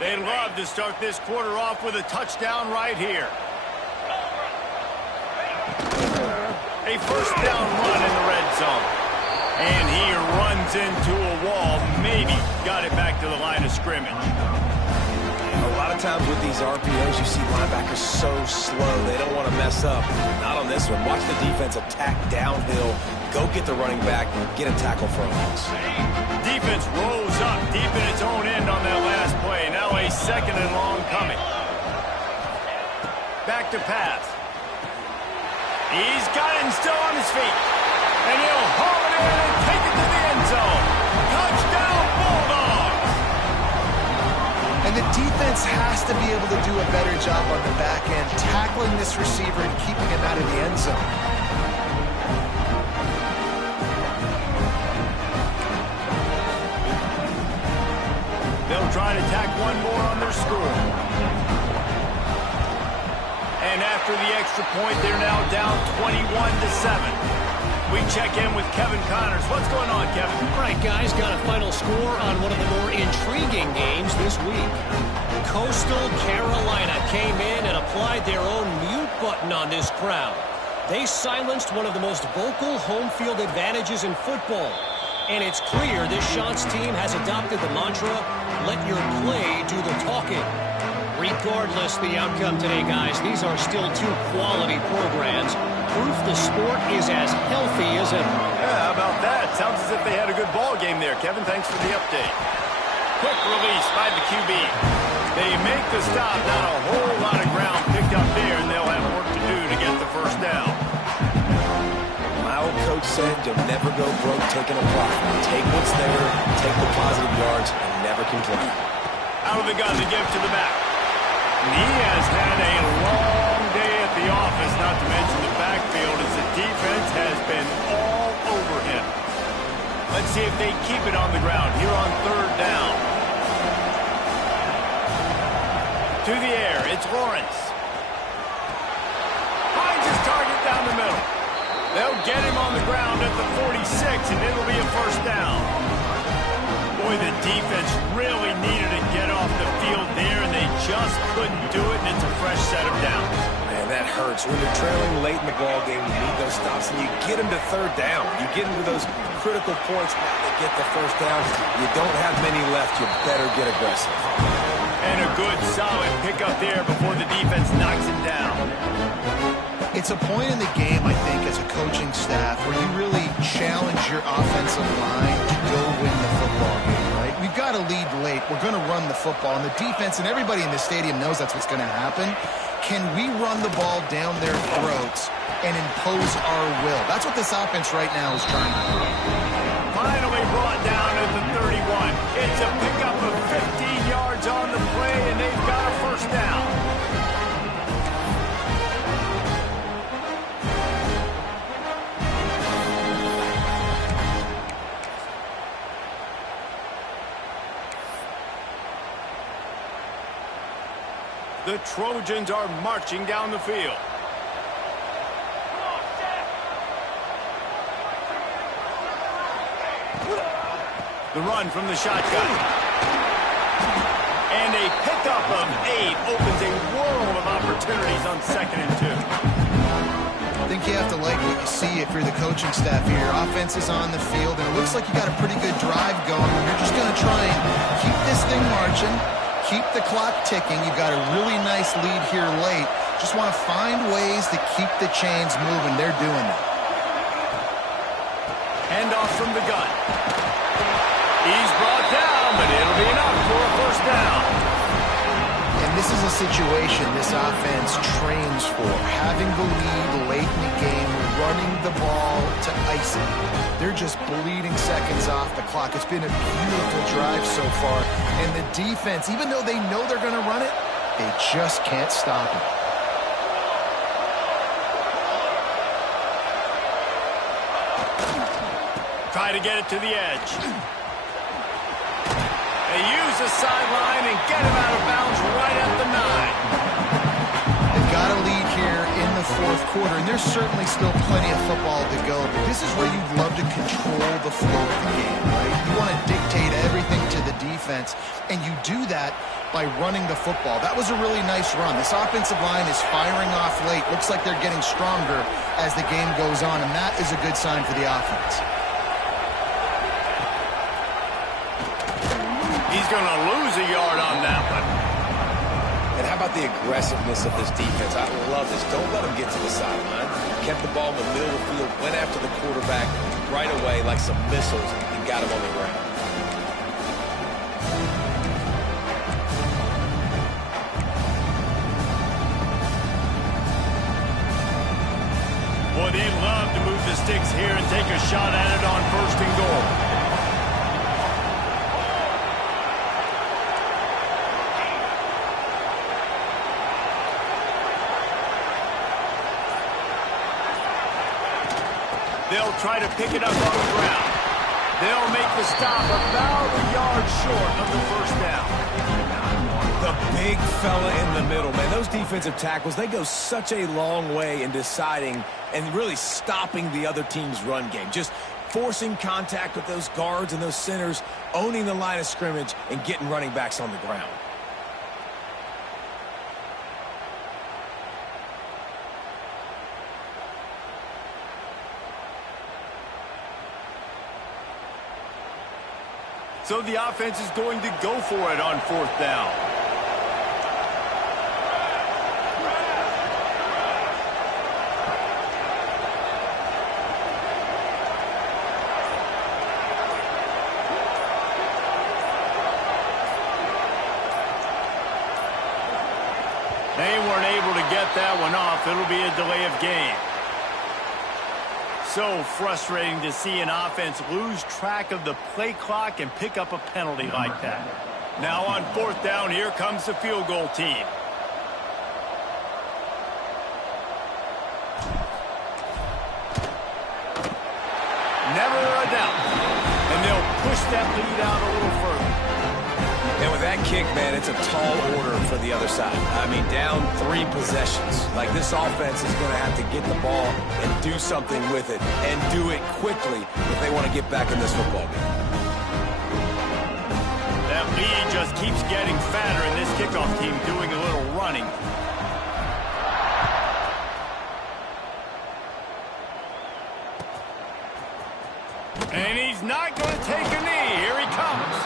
They'd love to start this quarter off with a touchdown right here. A 1st down run in the red zone. And he runs into a wall. Maybe got it back to the line of scrimmage. A lot of times with these RPOs, you see linebackers so slow. They don't want to mess up. Not on this one. Watch the defense attack downhill. Go get the running back. Get a tackle for a loss. Defense rolls up deep in its own end on that last play. Now a 2nd and long coming. Back to pass. He's got it and still on his feet. And he'll haul it in and take it to the end zone. Touchdown, Bulldogs! And the defense has to be able to do a better job on the back end, tackling this receiver and keeping him out of the end zone. They'll try to tack one more on their score. And after the extra point, they're now down 21-7. We check in with Kevin Connors. What's going on, Kevin? All right, guys, got a final score on one of the more intriguing games this week. Coastal Carolina came in and applied their own mute button on this crowd. They silenced one of the most vocal home field advantages in football. And it's clear this Shots team has adopted the mantra, let your play do the talking. Regardless the outcome today, guys, these are still 2 quality programs. Proof the sport is as healthy as ever. Yeah, how about that? Sounds as if they had a good ball game there, Kevin. Thanks for the update. Quick release by the QB. They make the stop. Not a whole lot of ground picked up there, and they'll have work to do to get the 1st down. My old coach said you'll never go broke taking a profit. Take what's there, take the positive yards, and never complain. Out of the gun to give to the back. And he has had a long day at the office, not to mention the backfield, as the defense has been all over him. Let's see if they keep it on the ground here on third down. To the air, it's Lawrence. Finds his target down the middle. They'll get him on the ground at the 46, and it'll be a first down. Boy, the defense really needed to get off the field there, and they just couldn't do it, and it's a fresh set of downs. Man, that hurts. When you're trailing late in the ball game, you need those stops, and you get them to third down. You get into those critical points now to get the first down. You don't have many left. You better get aggressive. And a good, solid pickup there before the defense knocks him down. It's a point in the game, I think, as a coaching staff where you really challenge your offensive line to go win the football game, right? We've got to lead late. We're going to run the football. And the defense and everybody in the stadium knows that's what's going to happen. Can we run the ball down their throats and impose our will? That's what this offense right now is trying to do. Finally brought down at the 31. It's a pickup of 15 yards on the play, and they've got a first down. The Trojans are marching down the field. The run from the shotgun. And a pickup of 8 opens a world of opportunities on 2nd and 2. I think you have to like what you see if you're the coaching staff here. Your offense is on the field, and it looks like you got a pretty good drive going. You're just going to try and keep this thing marching, keep the clock ticking. You've got a really nice lead here late. Just want to find ways to keep the chains moving. They're doing that. Handoff from the gun. He's brought down, but it'll be enough for a first down. And this is a situation this offense trains for. Having the lead late in the game, running the ball to ice it. They're just bleeding seconds off the clock. It's been a beautiful drive so far. And the defense, even though they know they're going to run it, they just can't stop it. Try to get it to the edge. They use the sideline and get him out of bounds right at the 9. They've got a lead here in the fourth quarter, and there's certainly still plenty of football to go. But this is where you'd love to control the flow of the game, right? You want to dictate everything to the defense, and you do that by running the football. That was a really nice run. This offensive line is firing off late. Looks like they're getting stronger as the game goes on, and that is a good sign for the offense. He's going to lose a yard on that one. And how about the aggressiveness of this defense? I love this. Don't let them get to the sideline. Kept the ball in the middle of the field, went after the quarterback right away like some missiles, and got him on the ground. Boy, they'd love to move the sticks here and take a shot at it on 1st and goal. They'll try to pick it up on the ground. They'll make the stop about a yard short of the first down. The big fella in the middle, man. Those defensive tackles, they go such a long way in deciding and really stopping the other team's run game. Just forcing contact with those guards and those centers, owning the line of scrimmage, and getting running backs on the ground. So the offense is going to go for it on 4th down. They weren't able to get that one off. It'll be a delay of game. So frustrating to see an offense lose track of the play clock and pick up a penalty like that. Now on 4th down, here comes the field goal team. Never a doubt. out a little further. And with that kick, man, it's a tall order for the other side. I mean, down 3 possessions. Like, this offense is going to have to get the ball and do something with it, and do it quickly if they want to get back in this football game. That lead just keeps getting fatter, and this kickoff team doing a little running. And he's not going to take a knee. Here he comes.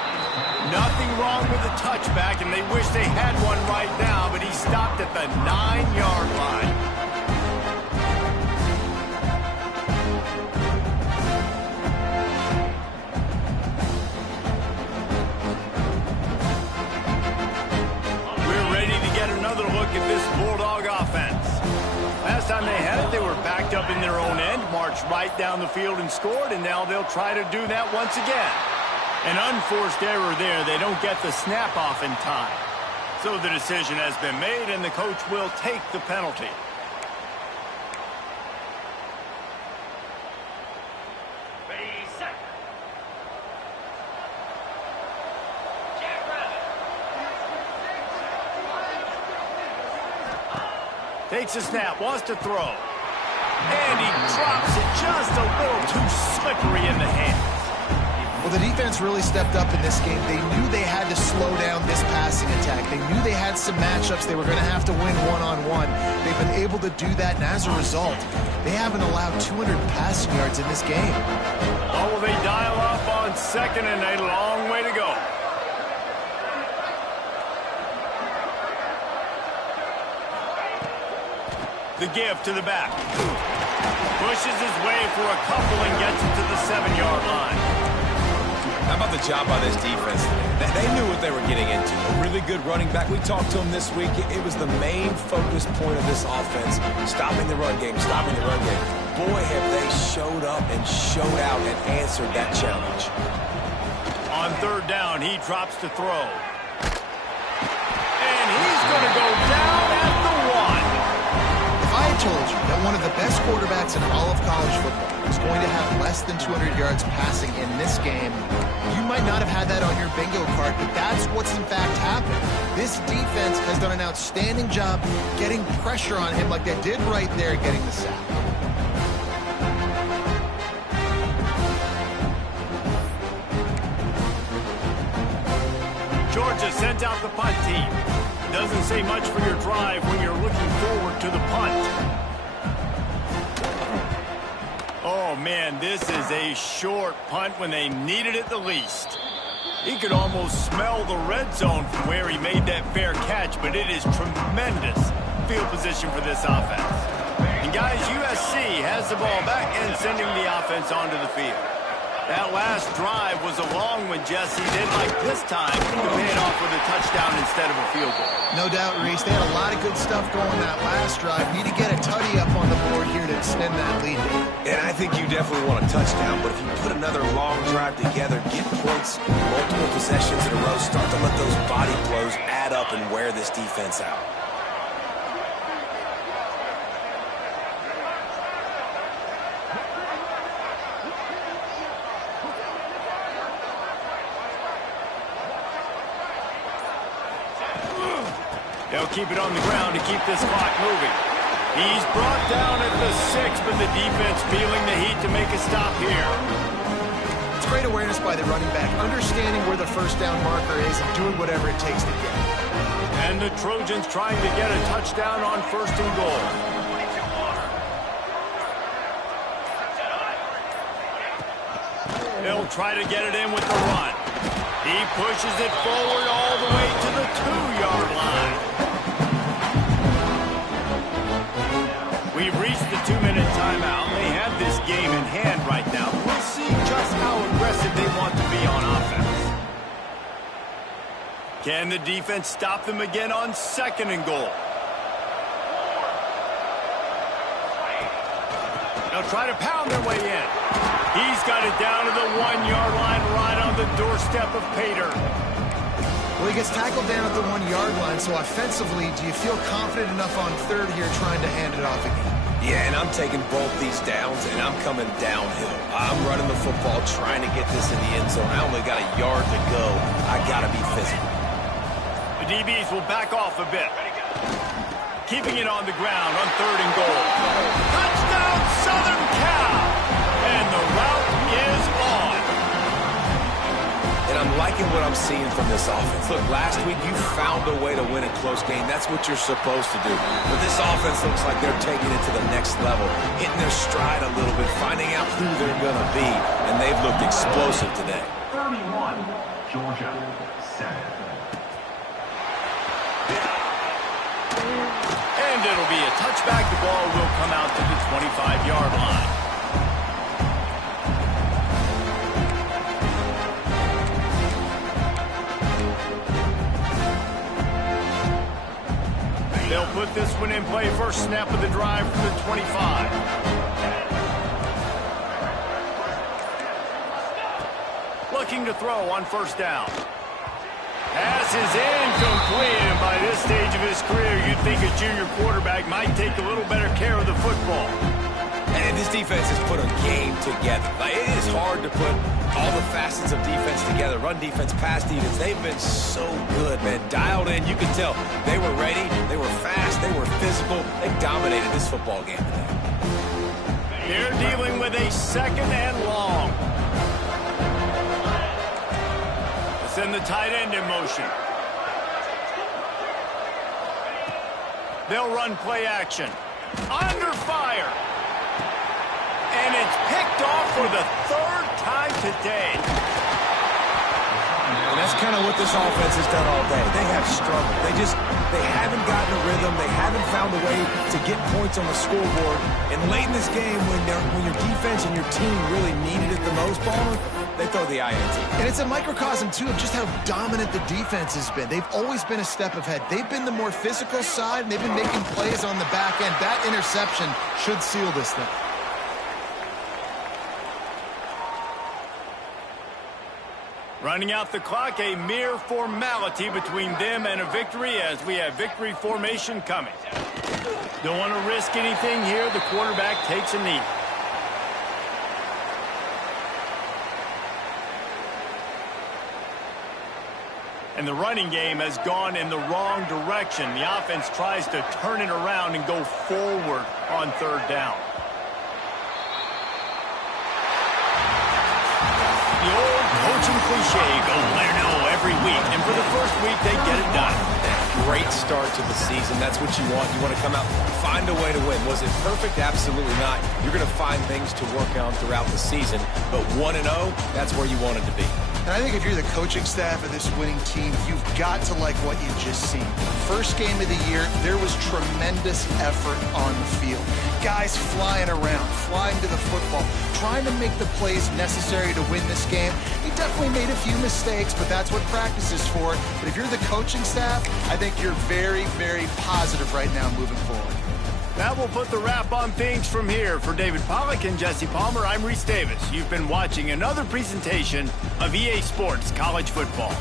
Nothing wrong with the touchback, and they wish they had one right now, but he stopped at the 9-yard line. We're ready to get another look at this Bulldog offense. Last time they had it, they were backed up in their own end, marched right down the field and scored, and now they'll try to do that once again. An unforced error there. They don't get the snap off in time. So the decision has been made, and the coach will take the penalty. Ready, set. Takes a snap, wants to throw. And he drops it just a little too slippery in the hands. Well, the defense really stepped up in this game. They knew they had to slow down this passing attack. They knew they had some matchups they were going to have to win one-on-one. They've been able to do that, and as a result, they haven't allowed 200 passing yards in this game. Oh, will they dial up on second, and a long way to go. The give to the back. Pushes his way for a couple and gets it to the 7-yard line. How about the job by this defense? They knew what they were getting into. A really good running back. We talked to him this week. It was the main focus point of this offense, stopping the run game, stopping the run game. Boy, have they showed up and showed out and answered that challenge. On third down, he drops to throw. And he's going to go down at the 1. I told you that one of the best quarterbacks in all of college football is going to have less than 200 yards passing in this game. You might not have had that on your bingo card, but that's what's in fact happened. This defense has done an outstanding job getting pressure on him like they did right there, getting the sack. Georgia sent out the punt team. Doesn't say much for your drive when you're looking forward to the punt. Oh, man, this is a short punt when they needed it the least. He could almost smell the red zone from where he made that fair catch, but it is tremendous field position for this offense. And, guys, USC has the ball back and sending the offense onto the field. That last drive was a long one, Jesse. They'd like this time to pay it off with a touchdown instead of a field goal. No doubt, Reese. They had a lot of good stuff going that last drive. Need to get a tutty up on the board here to extend that lead. And I think you definitely want a touchdown, but if you put another long drive together, get points, multiple possessions in a row, start to let those body blows add up and wear this defense out. They'll keep it on the ground to keep this clock moving. He's brought down at the 6, but the defense feeling the heat to make a stop here. It's great awareness by the running back, understanding where the first down marker is and doing whatever it takes to get it. And the Trojans trying to get a touchdown on first and goal. They'll try to get it in with the run. He pushes it forward all the way to the 2-yard line. We've reached the 2-minute timeout. They have this game in hand right now. We'll see just how aggressive they want to be on offense. Can the defense stop them again on second and goal? They'll try to pound their way in. He's got it down to the 1-yard line right on the doorstep of Pater. Well, he gets tackled down at the 1-yard line, so offensively, do you feel confident enough on third here trying to hand it off again? Yeah, and I'm taking both these downs, and I'm coming downhill. I'm running the football, trying to get this in the end zone. I only got a yard to go. I got to be physical. The DBs will back off a bit. Keeping it on the ground on 3rd and goal. Touchdown, Southern Cal! And the route is on. And I'm liking what I'm seeing from this offense. Look, last week you found a way to win a close game. That's what you're supposed to do. But this offense looks like they're taking it to the next level, hitting their stride a little bit, finding out who they're going to be, and they've looked explosive today. 31, Georgia, 7. And it'll be a touchback. The ball will come out to the 25-yard line. They'll put this one in play. First snap of the drive from the 25. Looking to throw on 1st down. Pass is incomplete, and by this stage of his career, you'd think a junior quarterback might take a little better care of the football. And this defense has put a game together. Like, it is hard to put all the facets of defense together. Run defense, pass defense. They've been so good, man. Dialed in. You can tell they were ready. They were fast. They were physical. They dominated this football game today. They're dealing with a 2nd and long. Send the tight end in motion. They'll run play action. Under fire. And it's picked off for the 3rd time today. And that's kind of what this offense has done all day. They have struggled. They haven't gotten a rhythm. They haven't found a way to get points on the scoreboard. And late in this game, when your defense and your team really needed it the most, Ballmer, they throw the INT. And it's a microcosm, too, of just how dominant the defense has been. They've always been a step ahead. They've been the more physical side, and they've been making plays on the back end. That interception should seal this thing. Running out the clock, a mere formality between them and a victory as we have victory formation coming. Don't want to risk anything here. The quarterback takes a knee. And the running game has gone in the wrong direction. The offense tries to turn it around and go forward on 3rd down. The old coaching cliche, go win or no every week. And for the first week, they get it done. Great start to the season. That's what you want. You want to come out, find a way to win. Was it perfect? Absolutely not. You're going to find things to work on throughout the season. But 1-0, that's where you wanted to be. And I think if you're the coaching staff of this winning team, you've got to like what you've just seen. First game of the year, there was tremendous effort on the field. Guys flying around, flying to the football, trying to make the plays necessary to win this game. He definitely made a few mistakes, but that's what practice is for. But if you're the coaching staff, I think you're very, very positive right now moving forward. That will put the wrap on things from here. For David Pollack and Jesse Palmer, I'm Reese Davis. You've been watching another presentation of EA Sports College Football.